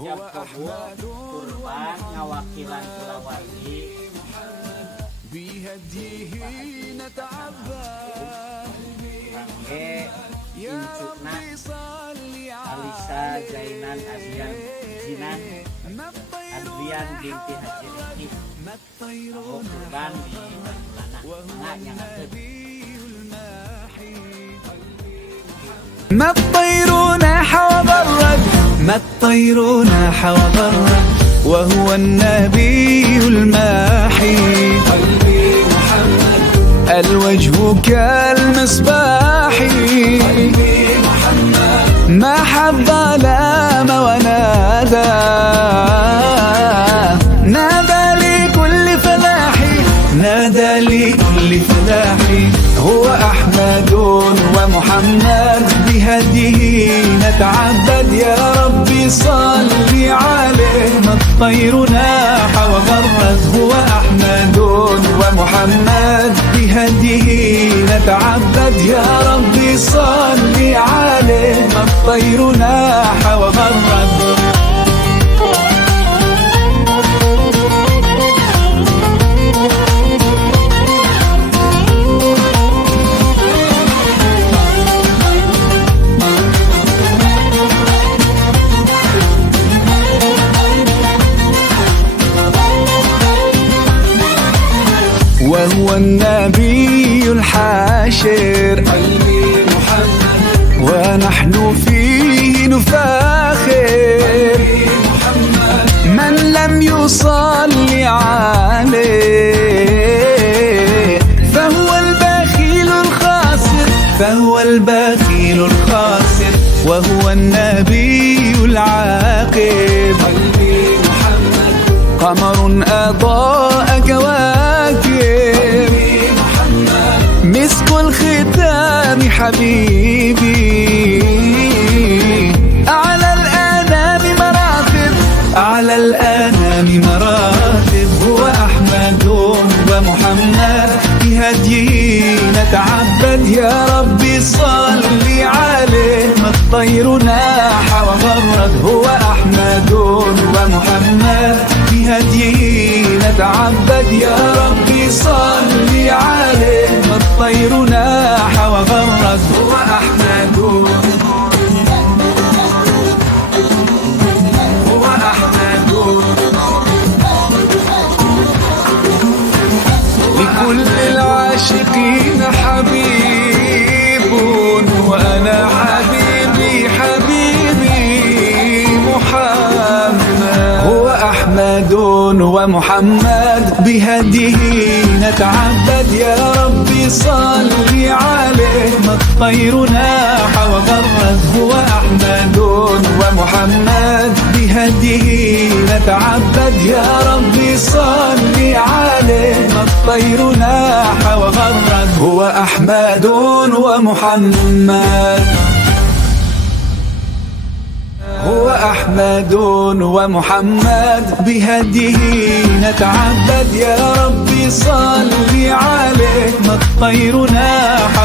siap kabul kurban ngawakilan Kulawargi Rangge Incukna Alisa Zainan Adrian Jinan Adrian binti Haji Riki kurban di Lana yang ada ما الطير ناح وبرد ما الطير ناح وبرد وهو النبي الماحي قلبي محمد الوجه كالمصباح قلبي محمد ما حب لام ونادى نادى لكل فلاح نادى لكل فلاح هو أحمد ومحمد بهديه نتعبد يا ربي صل عليه ما الطير ناح وغرد هو أحمد ومحمد بهديه نتعبد يا ربي صل عليه ما الطير ناح وغرد وهو النبي الحاشر قلبي محمد ونحن فيه نفاخر محمد من لم يصلي عليه فهو البخيل الخاسر فهو البخيل الخاسر وهو النبي العاقب قلبي محمد قمر أضاء كواكب مسك الختام حبيبي أعلى الآنام مراتب أعلى الآنام مراتب هو أحمد ومحمد بهديه نتعبد يا ربي صل عليه ما الطير ناح وغرد هو أحمد ومحمد بهديه نتعبد يا ربي صل عليه ما الطير ناح وغرد هو أحمد هو أحمد لكل العاشقين حبيب وأنا حبيبي حبيبي محمد هو أحمد ومحمد بهديه نتعبد يا ربي صل عليه ما الطير ناح وغرد هو أحمد ومحمد بهديه نتعبد يا ربي صل عليه ما الطير ناح وغرد هو أحمد ومحمد هو أحمد ومحمد بهديه نتعبد يا ربي صل عليه ما الطير ناح